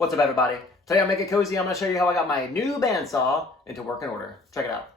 What's up, everybody? Today on Make It Cozy, I'm going to show you how I got my new bandsaw into working order. Check it out.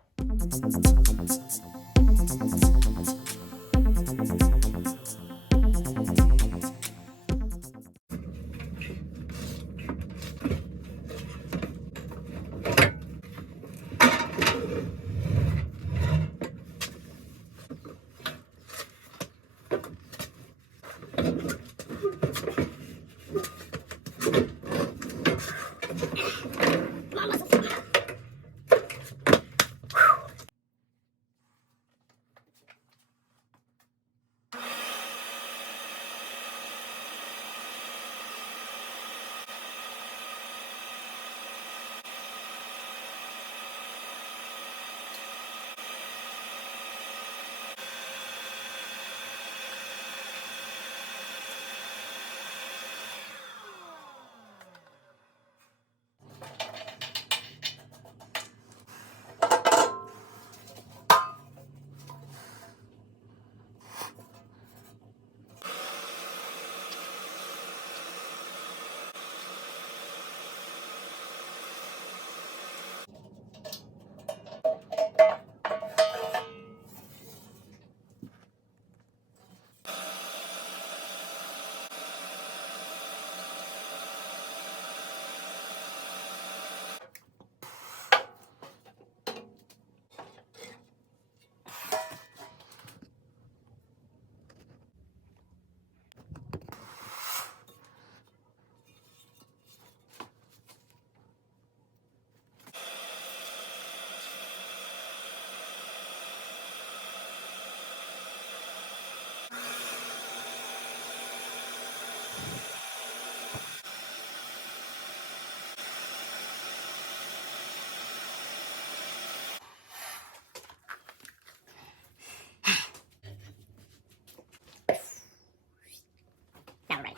All right.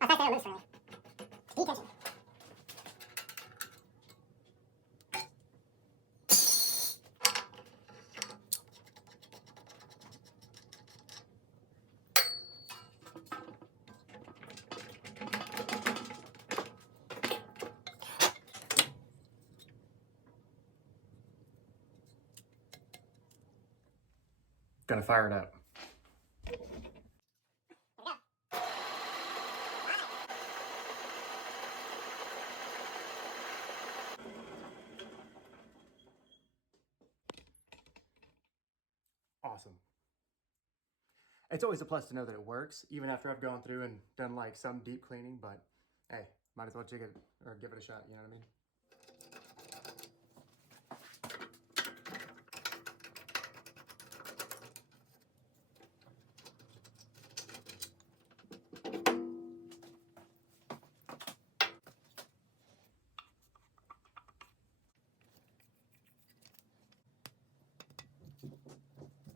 I thought they were loose for me. Detention. Gonna fire it up. Awesome. It's always a plus to know that it works, even after I've gone through and done like some deep cleaning, but hey, might as well check it or give it a shot, you know what I mean?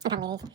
I'm probably these.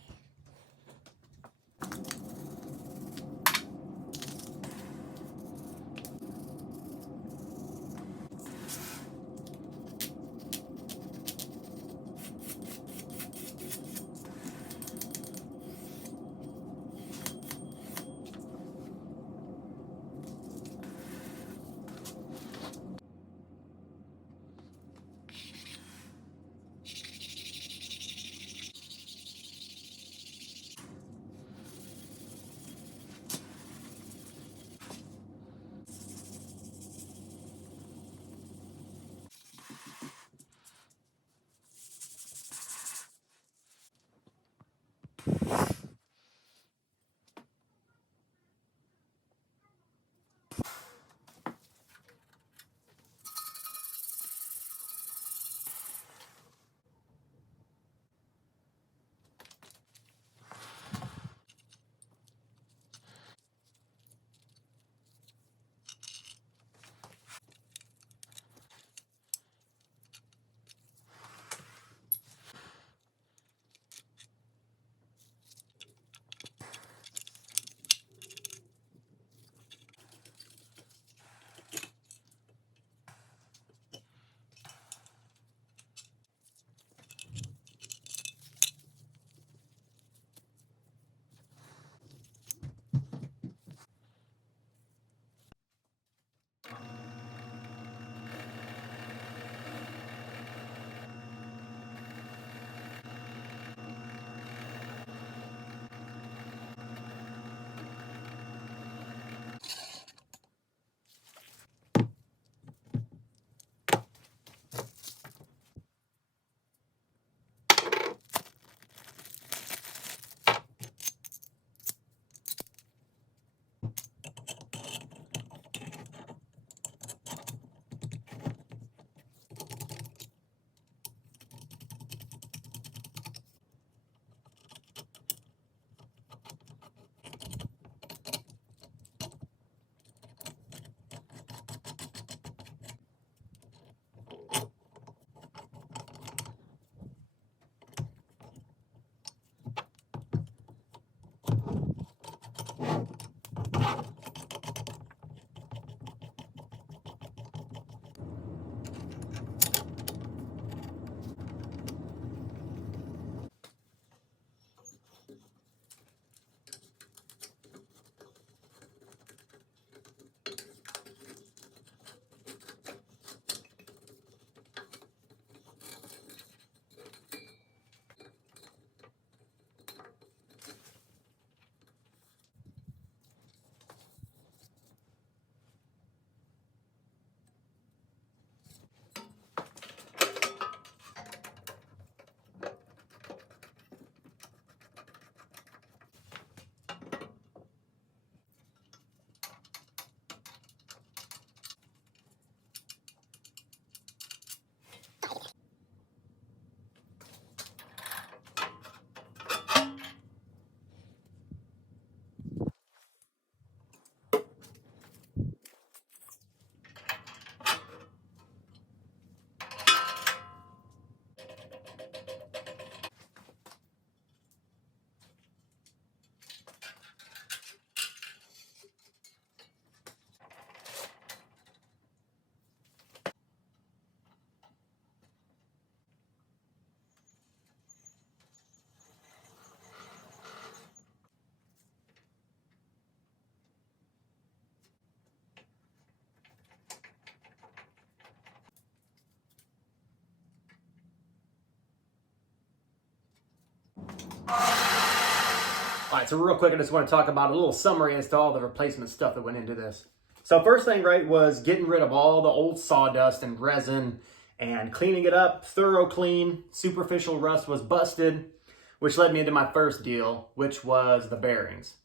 All right, so real quick, I just want to talk about a little summary as to all the replacement stuff that went into this. So first thing, right, was getting rid of all the old sawdust and resin and cleaning it up, thorough clean. Superficial rust was busted, which led me into my first deal, which was the bearings.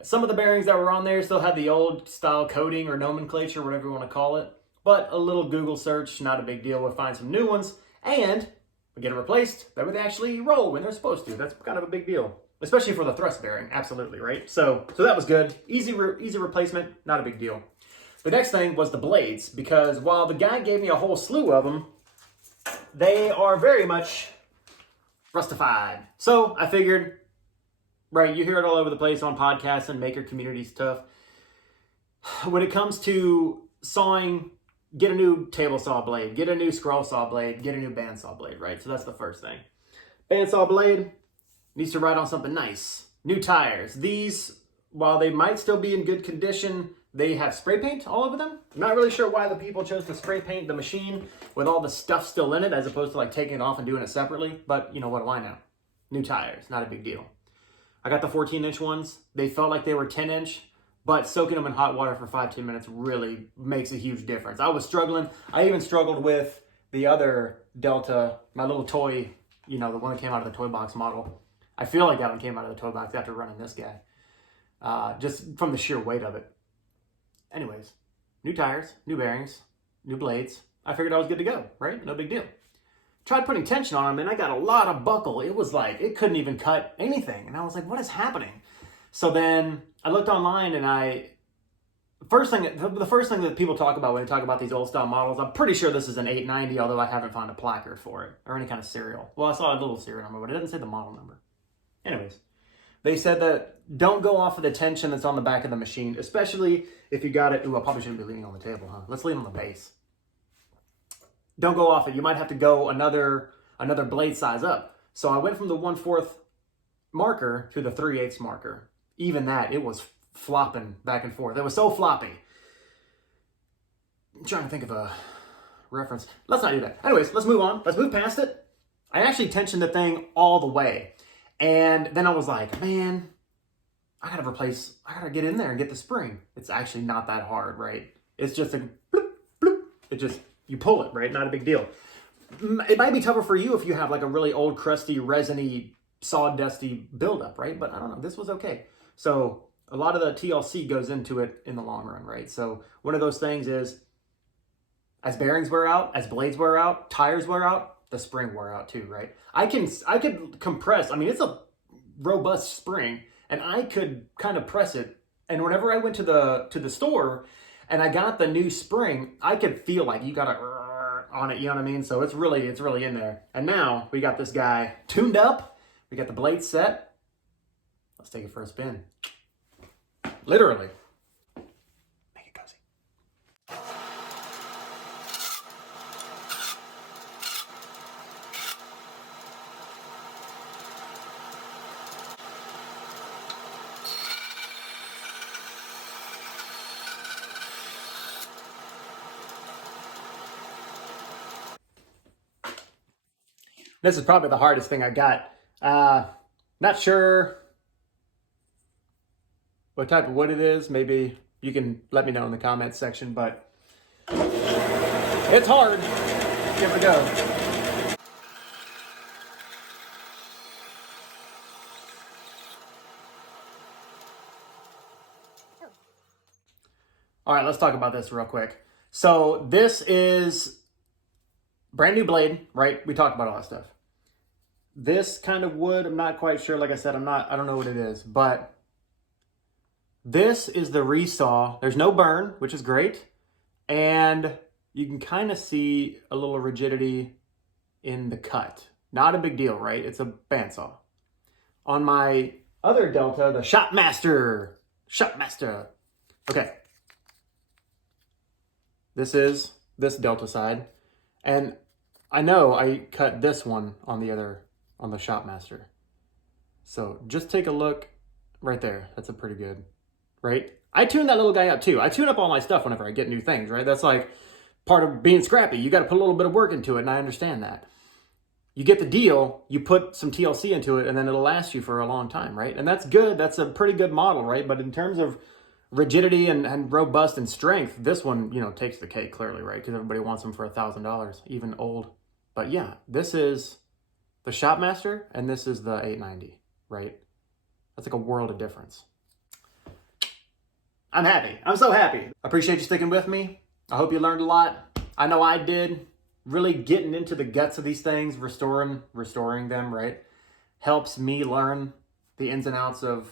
Some of the bearings that were on there still had the old style coating or nomenclature, whatever you want to call it. But a little Google search, not a big deal. We'll find some new ones and we get it replaced. That would actually roll when they're supposed to. That's kind of a big deal, especially for the thrust bearing. Absolutely, right? So that was good. Easy replacement, not a big deal. The next thing was the blades, because while the guy gave me a whole slew of them, they are very much rustified. So I figured, right, you hear it all over the place on podcasts and maker community stuff. When it comes to sawing, get a new table saw blade, get a new scroll saw blade, get a new bandsaw blade, right? So that's the first thing. Bandsaw blade needs to ride on something nice. New tires. These, while they might still be in good condition, they have spray paint all over them. I'm not really sure why the people chose to spray paint the machine with all the stuff still in it as opposed to like taking it off and doing it separately. But you know, what do I know? New tires, not a big deal. I got the 14-inch ones. They felt like they were 10-inch, but soaking them in hot water for 5-10 minutes really makes a huge difference. I was struggling. I even struggled with the other Delta, my little toy, you know, the one that came out of the toy box model. I feel like that one came out of the toy box after running this guy, just from the sheer weight of it. Anyways, new tires, new bearings, new blades. I figured I was good to go, right? No big deal. Tried putting tension on them and I got a lot of buckle. It was like, it couldn't even cut anything. And I was like, what is happening? So then I looked online and the first thing that people talk about when they talk about these old style models, I'm pretty sure this is an 890, although I haven't found a placard for it or any kind of serial. Well, I saw a little serial number, but it doesn't say the model number. Anyways, they said that don't go off of the tension that's on the back of the machine, especially if you got it. Ooh, I probably shouldn't be leaning on the table, huh? Let's lean on the base. Don't go off it. You might have to go another blade size up. So I went from the 1/4 marker to the 3/8 marker. Even that, it was flopping back and forth. It was so floppy. I'm trying to think of a reference. Let's not do that. Anyways, let's move on. Let's move past it. I actually tensioned the thing all the way. And then I was like, man, I gotta get in there and get the spring. It's actually not that hard, right? It's just a bloop, bloop. You pull it, right? Not a big deal. It might be tougher for you if you have like a really old, crusty, resiny, sawdusty buildup, right? But I don't know, this was okay. So a lot of the TLC goes into it in the long run, right? So one of those things is as bearings wear out, as blades wear out, tires wear out, the spring wore out too, right? I could compress. I mean, it's a robust spring, and I could kind of press it. And whenever I went to the store and I got the new spring, I could feel like you got to on it. You know what I mean? So it's really in there. And now we got this guy tuned up. We got the blade set. Let's take it for a spin. Literally. Make it cozy. This is probably the hardest thing I got. Not sure what type of wood it is. Maybe you can let me know in the comments section, but it's hard. Give it a go. All right, let's talk about this real quick. So this is brand new blade, right? We talked about all that stuff. This kind of wood, I'm not quite sure. Like I said, I don't know what it is, but this is the resaw. There's no burn, which is great. And you can kind of see a little rigidity in the cut. Not a big deal, right? It's a bandsaw. On my other Delta, the Shopmaster. Okay. This is this Delta side. And I know I cut this one on the Shopmaster. So just take a look right there. That's a pretty good, right? I tune that little guy up too. I tune up all my stuff whenever I get new things, right? That's like part of being scrappy. You got to put a little bit of work into it, and I understand that. you get the deal, you put some TLC into it, and then it'll last you for a long time, right? And that's good. That's a pretty good model, right? But in terms of rigidity and robust and strength, this one, you know, takes the cake clearly, right? Because everybody wants them for $1,000, even old. But yeah, this is the Shopmaster, and this is the 890, right? That's like a world of difference. I'm happy. I'm so happy. Appreciate you sticking with me. I hope you learned a lot. I know I did. Really getting into the guts of these things, restoring them, right? Helps me learn the ins and outs of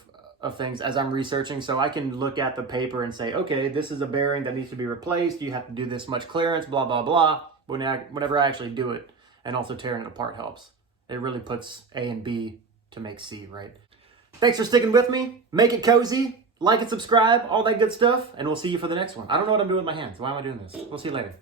things as I'm researching. So I can look at the paper and say, okay, this is a bearing that needs to be replaced. You have to do this much clearance, blah, blah, blah. Whenever I actually do it, and also tearing it apart helps. It really puts A and B to make C, right? Thanks for sticking with me. Make it cozy. Like and subscribe, all that good stuff. And we'll see you for the next one. I don't know what I'm doing with my hands. Why am I doing this? We'll see you later.